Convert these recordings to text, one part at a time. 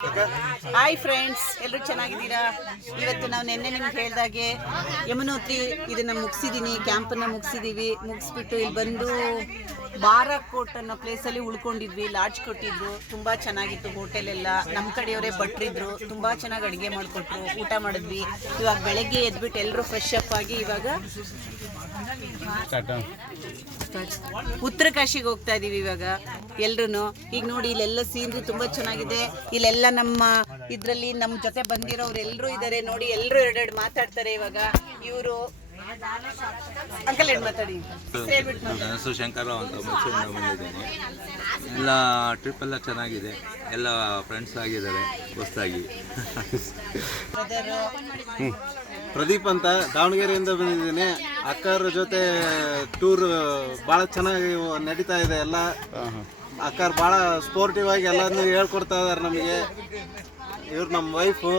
Hi friends, ಎಲ್ಲರೂ ಚೆನ್ನಾಗಿದ್ದೀರಾ? ಇವತ್ತು ನಾವು ನಿನ್ನೆ ನಿಮ್ಗೆ ಹೇಳಿದಾಗೆ ಯಮುನೋತ್ರಿ ಇದನ್ನು ಮುಗಿಸಿದ್ದೀನಿ, ಕ್ಯಾಂಪನ್ನು ಮುಗಿಸ್ಬಿಟ್ಟು ಇಲ್ಲಿ ಬಂದು ಬಾರಾಕೋಟ್ ಅನ್ನೋ ಪ್ಲೇಸಲ್ಲಿ ಉಳ್ಕೊಂಡಿದ್ವಿ. ಲಾಡ್ಜ್ ಕೊಟ್ಟಿದ್ರು, ತುಂಬ ಚೆನ್ನಾಗಿತ್ತು. ಹೋಟೆಲ್ ಎಲ್ಲ ನಮ್ಮ ಕಡೆಯವರೇ ಭಟ್ರಿದ್ರು, ತುಂಬ ಚೆನ್ನಾಗಿ ಅಡುಗೆ ಮಾಡಿಕೊಟ್ರು, ಊಟ ಮಾಡಿದ್ವಿ. ಇವಾಗ ಬೆಳಗ್ಗೆ ಎದ್ಬಿಟ್ಟು ಎಲ್ಲರೂ ಫ್ರೆಶ್ ಅಪ್ ಆಗಿ ಇವಾಗ ಉತ್ತರ ಕಾಶಿಗೆ ಹೋಗ್ತಾ ಇದೀವಿ. ಇವಾಗ ಎಲ್ರು ಈಗ ನೋಡಿ, ಇಲ್ಲೆಲ್ಲ ಸೀನ್ರಿ ತುಂಬಾ ಚೆನ್ನಾಗಿದೆ. ಇಲ್ಲೆಲ್ಲ ನಮ್ಮ ಇದ್ರಲ್ಲಿ ನಮ್ಮ ಜೊತೆ ಬಂದಿರೋರು ಎಲ್ಲರೂ ಇದ್ದಾರೆ ನೋಡಿ. ಎಲ್ಲರೂ ಎರಡೆರಡು ಮಾತಾಡ್ತಾರೆ. ಇವಾಗ ಇವರು ಅಂಕಲ್ ಎರಡು ಮಾತಾಡಿ. ನನ್ನ ಹೆಸರು ಶಂಕರರಾವ್ ಅಂತ ಮೈಸೂರಿನಿಂದ ಬಂದಿದ್ದೇನೆ. ಎಲ್ಲ ಟ್ರಿಪ್ ಎಲ್ಲ ಚೆನ್ನಾಗಿದೆ, ಎಲ್ಲ ಫ್ರೆಂಡ್ಸ್ ಆಗಿದ್ದಾರೆ ಹೊಸದಾಗಿ. ಪ್ರದೀಪ್ ಅಂತ ದಾವಣಗೆರೆಯಿಂದ ಬಂದಿದ್ದೀನಿ. ಅಕ್ಕರ ಜೊತೆ ಟೂರ್ ಭಾಳ ಚೆನ್ನಾಗಿ ನಡೀತಾ ಇದೆ. ಎಲ್ಲ ಅಕ್ಕರು ಭಾಳ ಸ್ಪೋರ್ಟಿವ್ ಆಗಿ ಎಲ್ಲನೂ ಹೇಳ್ಕೊಡ್ತಾ ಇದ್ದಾರೆ ನಮಗೆ. ಇವ್ರು ನಮ್ಮ ವೈಫು.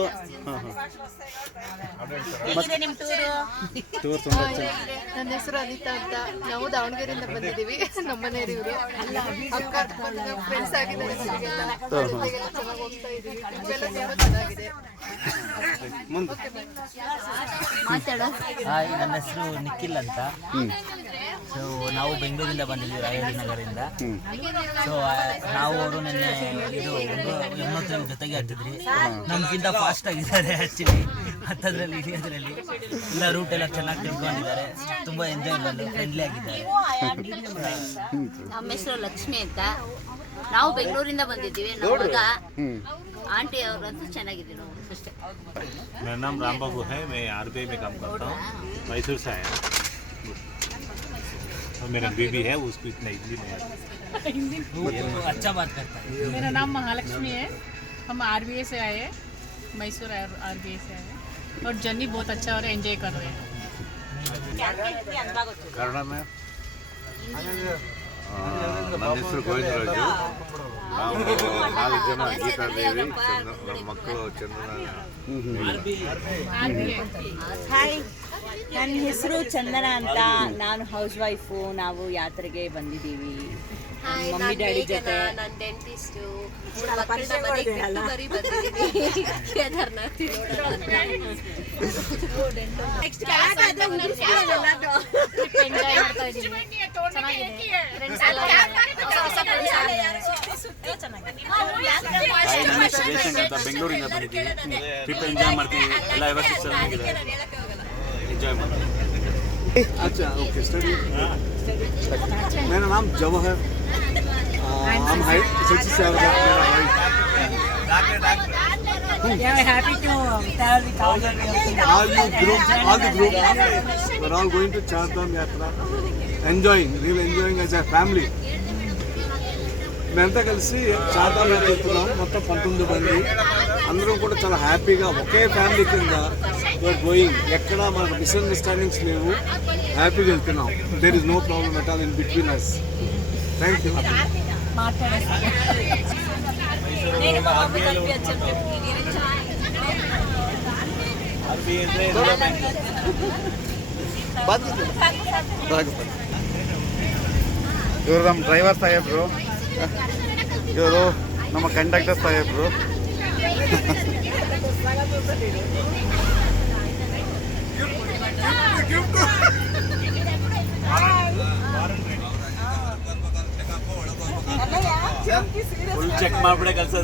ಟೂರ್ ತುಂಬ ಚೆನ್ನಾಗಿ. ನನ್ನ ಹೆಸರು ಅನಿತಾ ಅಂತ. ನಾವು ದಾವಣಗೆರೆಯಿಂದ ಬಂದಿದ್ದೀವಿ. ನಮ್ಮನೆಯವರು ಇವರು ಅಕ್ಕ ಫ್ರೆಂಡ್ಸ್ ಆಗಿದ್ದಾರೆ. ಚೆನ್ನಾಗಿ ಹೋಗ್ತಾ ಇದ್ದೀವಿ. ಎಲ್ಲ ತುಂಬ ಚೆನ್ನಾಗಿದೆ. ಹಾಯ್, ನನ್ನ ಹೆಸರು ನಿಖಿಲ್ ಅಂತ. ಸೊ ನಾವು ಬೆಂಗಳೂರಿಂದ ಬಂದಿದ್ದೀವಿ, ರಾಯಡಿ ನಗರದಿಂದ. ಸೊ ನಾವು ಅವರು ನಿನ್ನೆ ಇದು ಯಮುನೋತ್ರಿ ಜೊತೆಗೆ ಹತ್ತಿದ್ರಿ. ನಮ್ಗಿಂತ ಫಾಸ್ಟ್ ಆಗಿದ್ದಾರೆ ಆ್ಯಕ್ಚುಲಿ ಹತ್ತದ್ರಲ್ಲಿ ಹಿಡಿಯೋದ್ರಲ್ಲಿ. ಎಲ್ಲ ರೂಟ್ ಎಲ್ಲ ಚೆನ್ನಾಗಿ ತಿಳ್ಕೊಂಡಿದ್ದಾರೆ, ತುಂಬ ಎಂಜಾಯ್ ಫ್ರೆಂಡ್ಲಿ ಆಗಿದ್ದಾರೆ. ನಮ್ಮ ಹೆಸರು ಲಕ್ಷ್ಮಿ ಅಂತ. ನಾವು ಬೆಂಗಳೂರಿಂದ ಬಂದಿದ್ದೀವಿ. ನಮ್ಮ आंटी और ಚೆನ್ನಾಗಿದ್ದೀವಿ ನಾವು ಅಷ್ಟೇ. मेरा नाम राम बाबू है, मैं आरबीआई में काम करता हूँ, मैसूर से आया। और मेरा बीबी है, उसको इतना हिंदी नहीं आता। अच्छा बात करता है। मेरा नाम महालक्ष्मी है, हम आरबीआई से आए हैं, मैसूर आरबीआई से आए हैं और जर्नी बहुत अच्छा और एंजॉय कर रहे हैं। ಕನ್ನಡ ಮ್ಯಾಮ್. ನನ್ನ ಹೆಸರು ಗೋವಿಂದರಾಜು. ನಾವು 4 ಜನ, ಗೀತಾದೇವಿ, ನಮ್ಮ ಮಕ್ಕಳು ಚಂದನ. ಹಾಯ್, ನನ್ನ ಹೆಸರು ಚಂದನ ಅಂತ. ನಾನು ಹೌಸ್ ವೈಫು. ನಾವು ಯಾತ್ರೆಗೆ ಬಂದಿದ್ದೀವಿ ಮಮ್ಮಿ ಡ್ಯಾಡಿ ಜೊತೆ. ನಾನು ಡೆಂಟಿಸ್ಟು. ಬರೀ ಬಂದಿದ್ದೀವಿ ಕೇದಾರ್ನಾಥ್. ಎಂಜಾಯ್ ಮಾಡ್ತಾ ಇದ್ದೀವಿ. ಬೆಂಗಳೂರಿಂದ ಬಂದಿದ್ದೀವಿ. ಟ್ರಿಪ್ ಎಂಜಾಯ್ ಮಾಡ್ತೀವಿ, ಎಲ್ಲ ವ್ಯವಸ್ಥೆ ಚೆನ್ನಾಗಿದೆ, ಎಂಜಾಯ್ ಮಾಡ್ತೀವಿ. अच्छा, ओके. स्टडी. मेरा नाम जवाहर. हम हाई सच्ची से मेरा भाई. happy to travel with all all the group. We're all going to Chardham Yatra. Really enjoying as a family. మేమంతా కలిసి చార్ధామ్ యాత్ర వెళ్తున్నాం. మొత్తం 19 మంది. అందరం కూడా చాలా హ్యాపీగా ఒకే ఫ్యామిలీ కింద యూఆర్ గోయింగ్. ఎక్కడ మనకు మిస్అండర్స్టాండింగ్స్ లేవు, హ్యాపీగా వెళ్తున్నాం. There is no problem at all in between us. Thank you. ಇವರು ನಮ್ಮ ಡ್ರೈವರ್ ಸಾಹೇಬ್ರು, ಇವರು ನಮ್ಮ ಕಂಡಕ್ಟರ್ ಸಾಹೇಬ್ರು. ಫುಲ್ ಚೆಕ್ ಮಾಡ್ಬಿಡೆ ಕಳ್ಸೋದು.